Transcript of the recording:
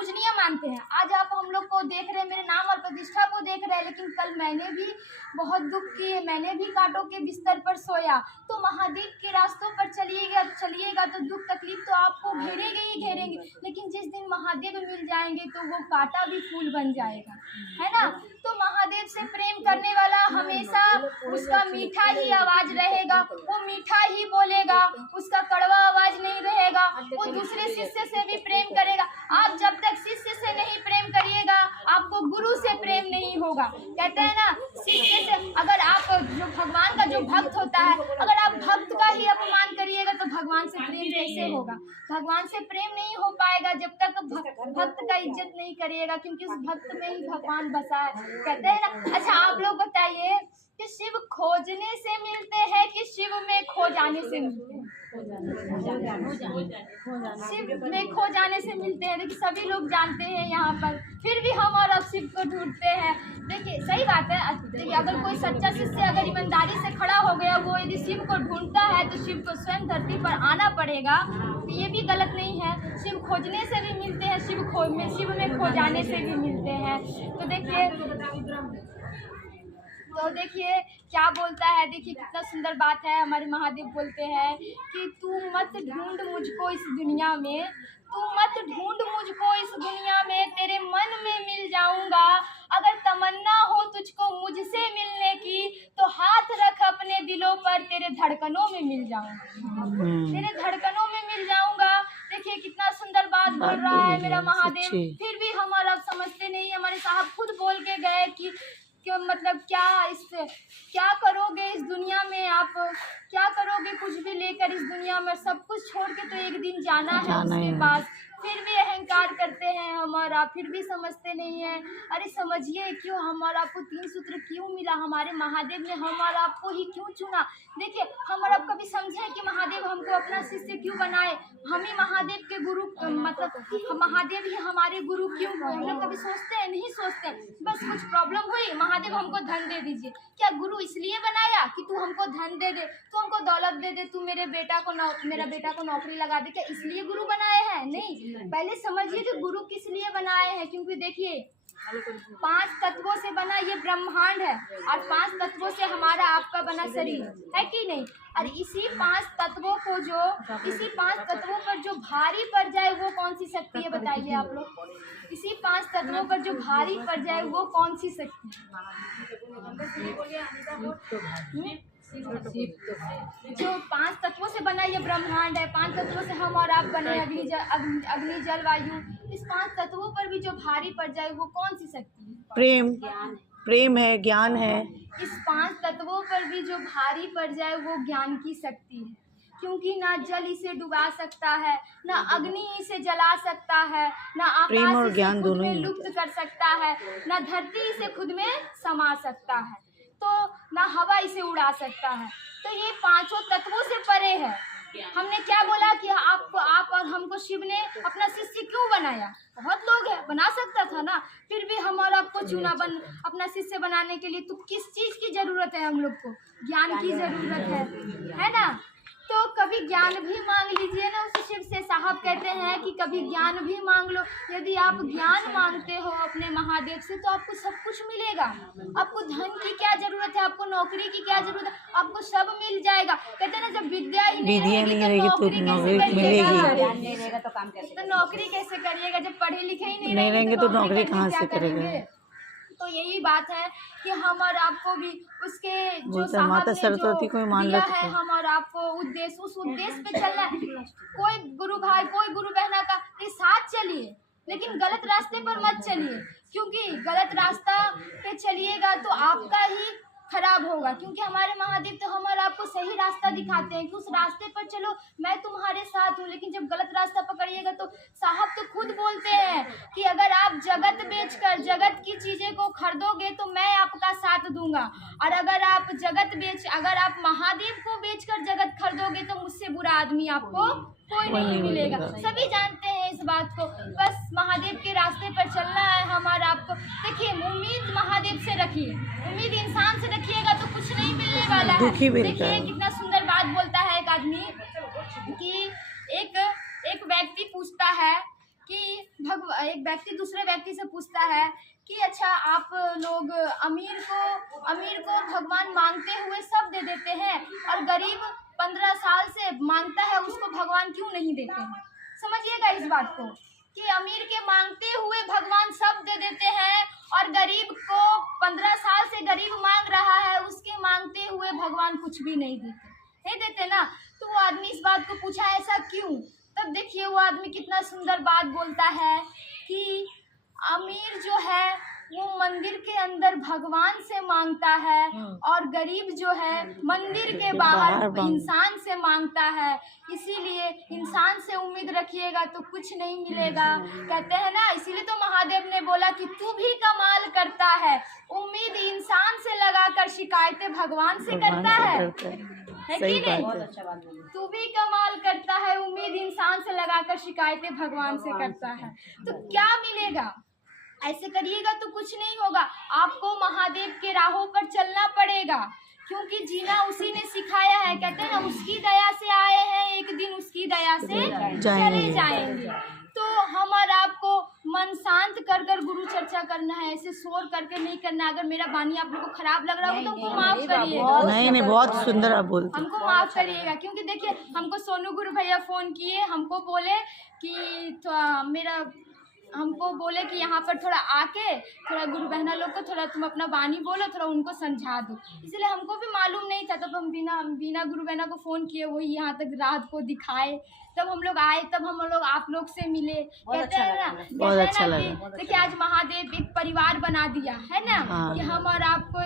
पूजनीय मानते हैं। आज आप हम लोग को देख रहे हैं, मेरे नाम और प्रतिष्ठा को देख रहे हैं, लेकिन कल मैंने भी बहुत दुख किए, मैंने भी कांटों के बिस्तर पर सोया। तो महादेव के रास्तों पर चलिएगा तो दुख तकलीफ तो आपको घेरेंगे ही घेरेंगे, लेकिन जिस दिन महादेव मिल जाएंगे तो वो कांटा भी फूल बन जाएगा, है ना। तो महादेव से प्रेम करने वाला हमेशा उसका मीठा ही आवाज रहेगा, वो मीठा ही बोलेगा, उसका कड़वा आवाज नहीं रहेगा। वो दूसरे शिष्य से भी प्रेम करेगा। आप जब तक शिष्य से नहीं प्रेम करिएगा, आपको गुरु से प्रेम नहीं होगा। कहते हैं ना, शिष्य से, अगर आप जो भगवान का जो भक्त होता है, अगर आप भक्त का ही अपमान करिएगा तो भगवान से प्रेम कैसे होगा। भगवान से प्रेम नहीं हो पाएगा जब तक भक्त का इज्जत नहीं करिएगा, क्योंकि उस भक्त में ही भगवान बसा है, कहते हैं ना। अच्छा, आप लोग बताइए कि शिव खोजने से मिलते हैं कि शिव में खो जाने से मिलते हैं? शिव में खो जाने से मिलते हैं। देखिए, सभी लोग जानते हैं यहाँ पर, फिर भी हम और अब शिव को ढूंढते हैं। देखिए, सही बात है। देखिए, अगर कोई सच्चा शिष्य अगर ईमानदारी से खड़ा हो गया, वो यदि शिव को ढूंढता है तो शिव को स्वयं धरती पर आना पड़ेगा, तो ये भी गलत नहीं है। शिव खोजने से भी मिलते हैं, शिव में खो जाने से भी मिलते हैं। तो देखिए क्या बोलता है, देखिए कितना सुंदर बात है। हमारे महादेव बोलते हैं कि तू मत ढूंढ मुझको इस दुनिया में, तू मत ढूंढ मुझको इस दुनिया में, तेरे मन में मिल जाऊंगा। अगर तमन्ना हो तुझको मुझसे मिलने की, तो हाथ रख अपने दिलों पर, तेरे धड़कनों में मिल जाऊंगा, तेरे धड़कनों में मिल जाऊंगा। देखिए कितना सुंदर बात बोल रहा है मेरा महादेव। फिर भी हम और अब समझते नहीं। हमारे साहब खुद बोल के गए कि मतलब क्या करोगे इस दुनिया में, आप क्या करोगे कुछ भी लेकर इस दुनिया में, सब कुछ छोड़ के तो एक दिन जाना है उसके पास। फिर भी अहंकार करते हैं हम और आप, फिर भी समझते नहीं हैं। अरे समझिए, क्यों हम और आपको 3 सूत्र क्यों मिला, हमारे महादेव ने हम और आपको ही क्यों चुना। देखिए, हम और आप कभी समझे कि महादेव हमको अपना शिष्य क्यों बनाए, हम ही महादेव के गुरु, मतलब महादेव ही हमारे गुरु क्यों हुए। हम लोग कभी सोचते हैं? नहीं सोचते। बस कुछ प्रॉब्लम हुई, महादेव हमको धन दे दीजिए। क्या गुरु इसलिए बनाया कि तू हमको धन दे दे, तू हमको दौलत दे दे, तू मेरे बेटा को नौकरी लगा दे, क्या इसलिए गुरु बनाए हैं? नहीं। पहले समझिए कि गुरु किस लिए बनाए हैं। क्योंकि देखिए, 5 तत्वों से बना ये ब्रह्मांड है, और 5 तत्वों से हमारा आपका बना शरीर है कि नहीं। और इसी 5 तत्वों पर जो भारी पड़ जाए वो कौन सी शक्ति है, बताइए आप लोग। इसी 5 तत्वों पर जो भारी पड़ जाए वो कौन सी शक्ति है? जो 5 तत्वों से बना ये ब्रह्मांड है, 5 तत्वों से हम और आप बने, अग्नि जल वायु। इस 5 तत्वों पर भी जो भारी पड़ जाए वो कौन सी शक्ति है? प्रेम है, ज्ञान है। इस 5 तत्वों पर भी जो भारी पड़ जाए वो ज्ञान की शक्ति है। क्योंकि ना जल इसे डुबा सकता है, ना अग्नि इसे जला सकता है, ना आकाश इसे खुद में लुप्त कर सकता है, ना धरती इसे खुद में समा सकता है, तो ना हवा इसे उड़ा सकता है। तो ये 5 तत्वों से परे है। हमने क्या बोला कि आप और हमको शिव ने अपना शिष्य क्यों बनाया? बहुत लोग हैं, बना सकता था ना, फिर भी हम और आपको चुना अपना शिष्य बनाने के लिए। तो किस चीज की जरूरत है हम लोग को? ज्ञान की जरूरत है ना। तो कभी ज्ञान भी मांग लीजिए ना उस शिव से। साहब कहते हैं कि कभी ज्ञान भी मांग लो। यदि आप ज्ञान मांगते हो अपने महादेव से तो आपको सब कुछ मिलेगा। आपको धन की क्या जरूरत है, आपको नौकरी की क्या जरूरत है, आपको सब मिल जाएगा। कहते हैं ना, जब विद्या ही नहीं रहेगी तो नौकरी कैसे करिएगा? जब पढ़े लिखे ही नहीं रहेंगे तो नौकरी कहाँ से करेंगे? तो यही बात है कि हम और आपको भी उसके जो साहब ने जो दिया है, हम और आपको उस उद्देश्य पे चलना है। कोई गुरु भाई, कोई गुरु बहना का साथ चलिए, लेकिन गलत रास्ते पर मत चलिए। क्योंकि गलत रास्ता पे चलिएगा तो आपका ही खराब होगा। क्योंकि हमारे महादेव तो हम और आपको सही रास्ता दिखाते हैं कि उस रास्ते पर चलो, मैं तुम्हारे साथ हूँ। लेकिन जब गलत रास्ता पकड़िएगा तो साहब तो खुद बोलते हैं कि अगर आप जगत बेचकर जगत की चीजें को खरीदोगे तो मैं आपका साथ दूंगा, और अगर आप महादेव को बेचकर जगत खरीदोगे तो मुझसे बुरा आदमी आपको कोई नहीं मिलेगा। सभी जानते हैं इस बात को। बस महादेव के रास्ते पर चलना है हम और आपको। देखिए, उम्मीद महादेव से रखिए, उम्मीद इंसान से रखिएगा तो कुछ नहीं मिलने वाला है। देखिए कितना सुंदर बात बोलता है एक आदमी कि एक व्यक्ति पूछता है कि एक व्यक्ति दूसरे व्यक्ति से पूछता है कि अच्छा आप लोग अमीर को भगवान मांगते हुए सब दे देते हैं और गरीब 15 साल से मांगता है, उसको भगवान क्यों नहीं देते हैं? समझिएगा इस बात को कि अमीर के मांगते हुए भगवान सब दे देते हैं और गरीब को 15 साल से गरीब मांग रहा है, उसके मांगते हुए भगवान कुछ भी नहीं देते ना। तो वो आदमी इस बात को पूछा ऐसा क्यों? तब देखिए वो आदमी कितना सुंदर बात बोलता है कि अमीर जो है वो मंदिर के अंदर भगवान से मांगता है और गरीब जो है मंदिर के बाहर इंसान से मांगता है। इसीलिए इंसान से उम्मीद रखिएगा तो कुछ नहीं मिलेगा। कहते हैं ना, इसीलिए तो महादेव ने बोला कि तू भी कमाल करता है, उम्मीद इंसान से लगाकर शिकायतें भगवान से करता है कि नहीं? तू भी कमाल करता है, उम्मीद इंसान से लगाकर शिकायतें भगवान से करता है। तो क्या मिलेगा? ऐसे करिएगा तो कुछ नहीं होगा। आपको महादेव के राहों पर चलना पड़ेगा, क्योंकि जीना उसी ने सिखाया है। कहते हैं ना, उसकी दया से आए हैं, एक दिन उसकी दया से चले जाएंगे। तो हम और आपको मन शांत कर कर गुरु चर्चा करना है, ऐसे शोर करके नहीं करना। अगर मेरा वाणी आप लोगों को खराब लग रहा हो तो हमको माफ करिएगा। नहीं, बहुत सुंदर आप बोलते, हमको माफ करिएगा। क्योंकि देखिए, हमको सोनू गुरु भैया फ़ोन किए, हमको बोले कि हमको बोले कि यहाँ पर थोड़ा आके थोड़ा गुरु बहना लोग को थोड़ा तुम अपना वाणी बोलो, थोड़ा उनको समझा दो। इसलिए हमको भी मालूम नहीं था, तब हम बिना गुरु बहना को फ़ोन किए वही यहाँ तक रात को दिखाए, तब हम लोग आए, तब हम लोग आप लोग से मिले। कहते हैं ना, बहुत अच्छा लगा। देखिए आज महादेव एक परिवार बना दिया है ना, कि हम और आपको